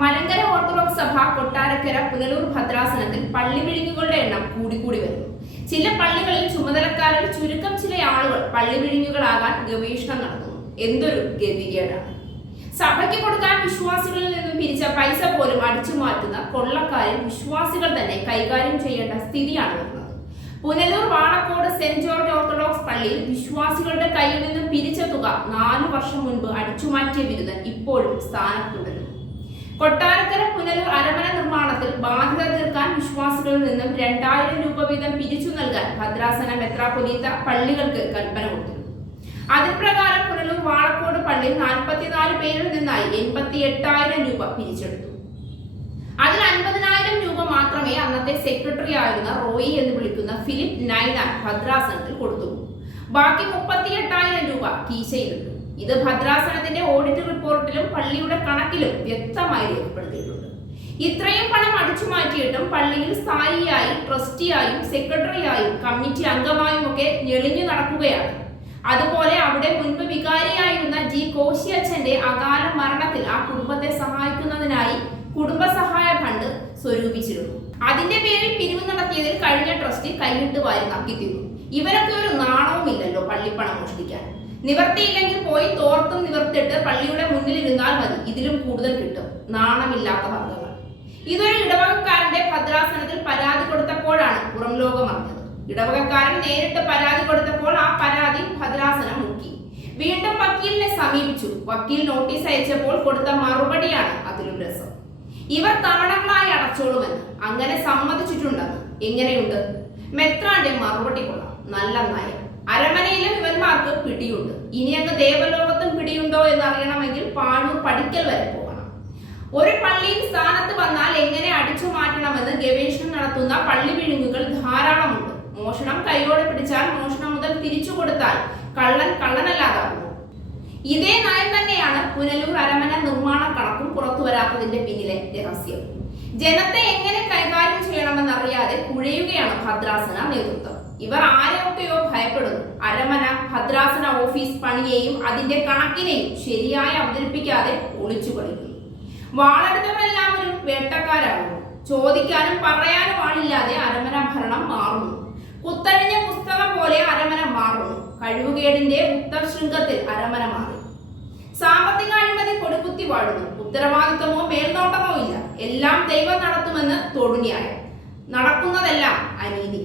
Malankara orthodox സഭ കൊട്ടാരക്കര പുനലൂർ ഭദ്രാസനത്തിൽ പള്ളി വിഴുങ്ങുകളുടെ എണ്ണം കൂടിക്കൂടി വരുന്നു. ചില പള്ളികളിൽ ചുമതലക്കാരിൽ ചുരുക്കം ചില ആളുകൾ പള്ളി വിഴുങ്ങുകളാകാൻ ഗവേഷണം നടത്തുന്നു. എന്തൊരു ഗതികേടാണ്! സഭയ്ക്ക് കൊടുക്കാൻ വിശ്വാസികളിൽ നിന്നും പിരിച്ച പൈസ പോലും അടിച്ചു മാറ്റുന്ന കൊള്ളക്കാരെ വിശ്വാസികൾ തന്നെ കൈകാര്യം ചെയ്യേണ്ട സ്ഥിതിയാണ് വരുന്നത്. Punalur Valakkode saint George orthodox പള്ളിയിൽ വിശ്വാസികളുടെ കയ്യിൽ നിന്നും പിരിച്ച തുക 4 വർഷം മുൻപ് അടിച്ചുമാറ്റിയ ബിരുദൻ ഇപ്പോഴും സ്ഥാനത്ത് തുടരുന്നു. കൊട്ടാരക്കര പുനലൂർ അരമന നിർമ്മാണത്തിൽ ബാധ്യത തീർക്കാൻ വിശ്വാസികളിൽ നിന്നും 2000 രൂപ വീതം പിരിച്ചു നൽകാൻ ഭദ്രാസന മെത്രാപ്പൊലീത്ത പള്ളികൾക്ക് കൽപ്പന കൊടുത്തിരുന്നു. അതിൻ പ്രകാരം പുനലൂർ വാളക്കോട് പള്ളിയിൽ 44 പേരിൽ നിന്നായി 88,000 രൂപ പിരിച്ചെടുത്തു. അതിൽ 50,000 രൂപ മാത്രമേ അന്നത്തെ സെക്രട്ടറി ആയിരുന്ന റോയി എന്ന് വിളിക്കുന്ന ഫിലിപ്പ് നൈനാൻ ഭദ്രാസനത്തിൽ കൊടുത്തു. ബാക്കി 38,000 രൂപ കീശയിലിട്ടു. ഇത് ഭദ്രാസനത്തിന്റെ ഓഡിറ്റ് റിപ്പോർട്ടിലും പള്ളിയുടെ കണക്കിലും വ്യക്തമായി രേഖപ്പെടുത്തിയിട്ടുണ്ട്. ഇത്രയും പണം അടിച്ചു മാറ്റിയിട്ടും പള്ളിയിൽ സ്ഥായിയായും ട്രസ്റ്റിയായും സെക്രട്ടറിയായും കമ്മിറ്റി അംഗമായും ഒക്കെ ഞെളിഞ്ഞു നടക്കുകയാണ്. അതുപോലെ അവിടെ മുൻപ് വികാരിയായിരുന്ന ജി കോശിയച്ഛന്റെ അകാല മരണത്തിൽ ആ കുടുംബത്തെ സഹായിക്കുന്നതിനായി കുടുംബസഹായ ഫണ്ട് സ്വരൂപിച്ചിരുന്നു. അതിന്റെ പേരിൽ പിരിവ് നടത്തിയതിൽ കഴിഞ്ഞ ട്രസ്റ്റി കൈയിട്ട് വാരി നക്കിത്തീർന്നു. ഇവരൊക്കെ ഒരു നാണവുമില്ലല്ലോ പള്ളിപ്പണം മോഷ്ടിക്കാൻ. നിവർത്തിയില്ലെങ്കിൽ പോയി തോർത്തും നിവർത്തിട്ട് പള്ളിയുടെ മുന്നിൽ ഇരുന്നാൽ മതി, ഇതിലും കൂടുതൽ കിട്ടും. നാണമില്ലാത്ത വർഗ്ഗങ്ങൾ. ഇതൊരു ഇടവകക്കാരന്റെ ഭദ്രാസനത്തിൽ പരാതി കൊടുത്തപ്പോഴാണ് പുറം ലോകം അറിഞ്ഞത്. ഇടവകക്കാരൻ നേരിട്ട് പരാതി കൊടുത്തപ്പോൾ ആ പരാതി ഭദ്രാസനം മുക്കി. വീണ്ടും വക്കീലിനെ സമീപിച്ചു. വക്കീൽ നോട്ടീസ് അയച്ചപ്പോൾ കൊടുത്ത മറുപടിയാണ് അതിലും രസം. ഇവർ തവണകളായി അടച്ചോളുമെന്ന്. അങ്ങനെ സമ്മതിച്ചിട്ടുണ്ടെന്ന്. എങ്ങനെയുണ്ട്? മെത്രാന്റെ മറുപടി കൊള്ളാം. നല്ല നയം. അരമനയിലും ഇവന്മാർക്ക് പിടിയുണ്ട്. ഇനി അങ്ങ് ദേവലോകത്തും പിടിയുണ്ടോ എന്നറിയണമെങ്കിൽ പാഴൂർ പടിക്കൽ വരെ പോകണം. ഒരു പള്ളിയിൽ സ്ഥാനത്ത് വന്നാൽ എങ്ങനെ അടിച്ചു മാറ്റണമെന്ന് ഗവേഷണം നടത്തുന്ന പള്ളി വിഴുങ്ങുകൾ ധാരാളമുണ്ട്. മോഷണം കൈയോടെ പിടിച്ചാൽ മോഷണം മുതൽ തിരിച്ചു കൊടുത്താൽ കള്ളൻ കള്ളനല്ലാതാകുന്നു. ഇതേ നയം തന്നെയാണ് പുനലൂർ അരമന നിർമ്മാണ കണക്കും പുറത്തു വരാത്തതിന്റെ പിന്നിലെ രഹസ്യം. ജനത്തെ എങ്ങനെ കൈകാര്യം ചെയ്യണമെന്നറിയാതെ കുഴയുകയാണ് ഭദ്രാസന നേതൃത്വം. ഇവർ ആരെയൊക്കെയോ ഭയപ്പെടുന്നു. അരമന ഭദ്രാസന ഓഫീസ് പണിയെയും അതിന്റെ കണക്കിനെയും ശരിയായി അവതരിപ്പിക്കാതെ ഒളിച്ചു കളിക്കുന്നു. വാളെടുത്തവരെല്ലാവരും വേട്ടക്കാരാകുന്നു. ചോദിക്കാനും പറയാനും ആളില്ലാതെ അരമന ഭരണം മാറുന്നു. കുത്തഴിഞ്ഞ പുസ്തകം പോലെ അരമന മാറുന്നു. കഴിവുകേടിന്റെ ഉത്തരശൃംഗത്തിൽ അരമന മാറി. സാമ്പത്തിക അഴിമതി കൊടുക്കുത്തി വാഴുന്നു. ഉത്തരവാദിത്വമോ മേൽനോട്ടമോ ഇല്ല. എല്ലാം ദൈവം നടത്തുമെന്ന് തൊടുന്യായം. നടക്കുന്നതെല്ലാം അനീതി.